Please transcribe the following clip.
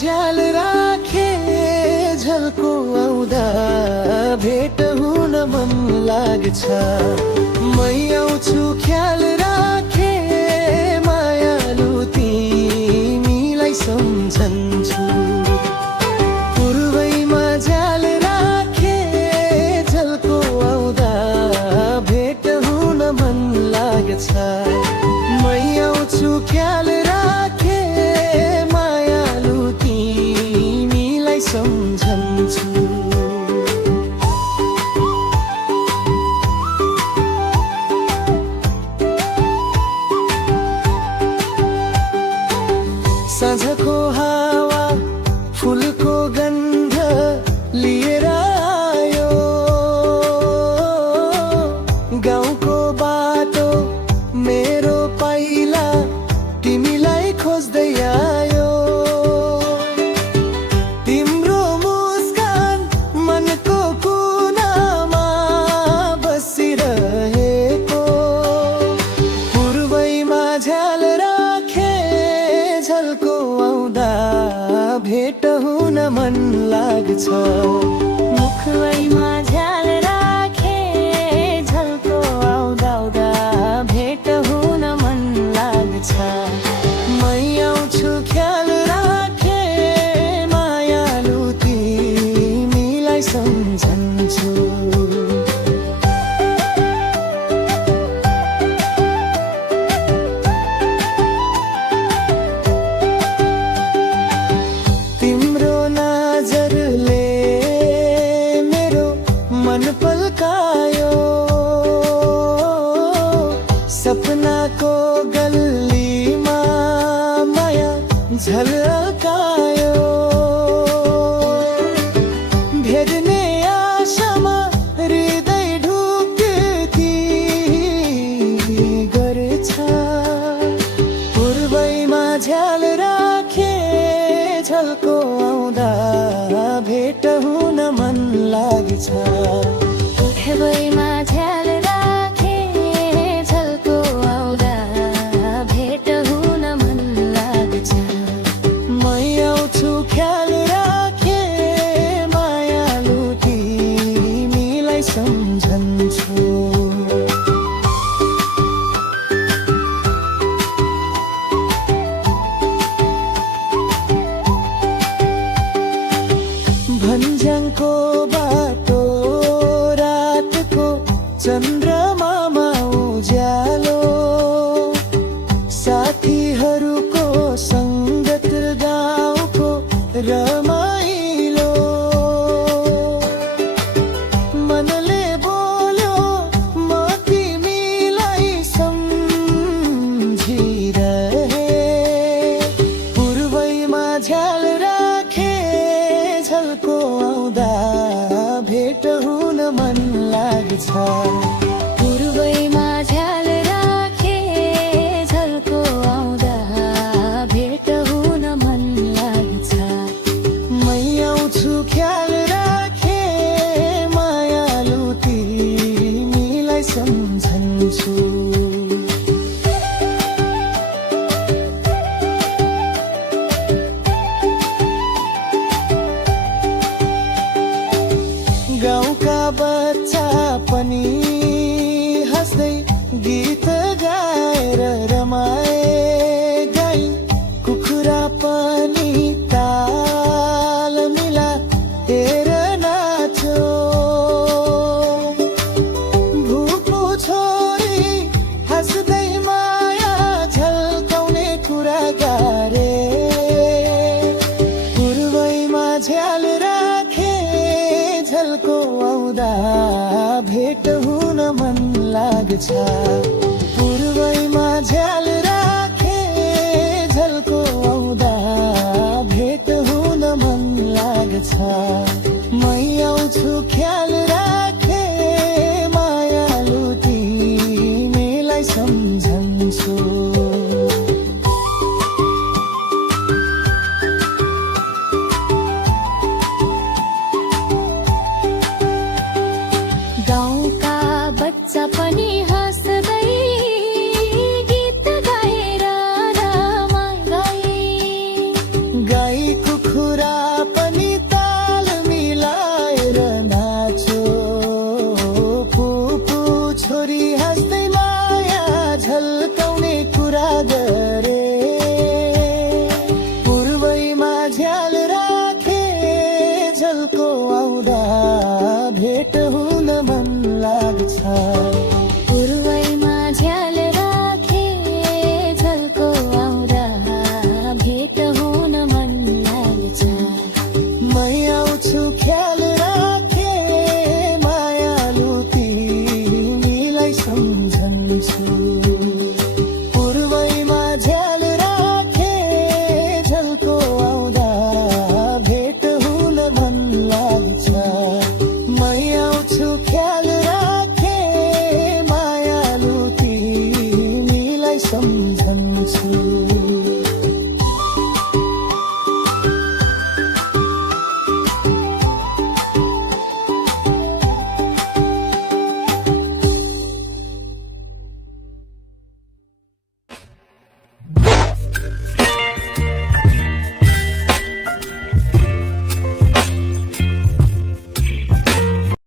झ्याल राखे झल्को आउँदा भेट हुन मन लाग्छ। मै आउँछु ख्याल राखे मायालु तिमीलाई सम्झन्छु। पूर्वैमा झ्याल राखे झल्को आउँदा भेट हुन मन लाग्छ। मै आउँछु ख्याल राखे मायालु तिमीलाई सम्झन्छु। साँझको हावा फुलको गन्ध लिएर आयो। गाउँको बाटो मेरो पाइला तिमीलाई खोज्दै आयो। तिम्रो मुस्कान मनको कुनामा बसिरहेको। पूर्वैमा झ्याल राखे झल्को आउँदा भेट हुन मन लाग्छ। मुखैमा झ्याल राखे झल्को आउँदा भेट हुन मन लाग्छ। मै आउँछु ख्याल राखे मायालु तिमीलाई सम्झन्छु। तिम्रो नजरले मेरो मन पल्कायो। सपनाको गल्लीमा माया झल्कायो। भेट्ने आशामा हृदय ढुक्ती गर्छ। पूर्वैमा झ्याल राखे झल्को आउँदा भेट हुन मन लाग्छ। मुखैमा झ्याल राखे झल्को आउँदा भेट हुन मन लाग्छ। मै आउँछु ख्याल राखे मायालु तिमीलाई सम्झन्छु। भन्ज्याङको बाटो रातको चन्द्रमामा उज्यालो। साथीहरूको सङ्गत गाउँको रमाइलो। मनले बोल्यो म तिमीलाई सम्झिरहे। पूर्वैमा झ्याल राखे झल्को आउँदा भेट हुन मन लाग्छ। पूर्वैमा झ्याल राखे झल्को आउँदा भेट हुन मन लाग्छ। मै आउँछु ख्याल राखे मायालु तिमीलाई सम्झन्छु। गाउँका बच्चा पनि हाँस्दै गीत गाएर रमाए। गाई कुखुरा पनि ताल मिलाएर नाच्यो। भुपु छोरी हाँस्दै माया झल्काउने कुरा गारे। पूर्वैमा झ्याल राखे झल्को आउँदा भेट हुन मन लाग्छ। पूर्वैमा झ्याल राखे झल्को आउँदा भेट हुन मन लाग्छ। मै आउँछु ख्याल राखे मायालु तिमीलाई सम्झन्छु। गाउँका बच्चा पनि हाँस्दै गीत गाएर रमाए। गाई कुखुरा सम्झन्छु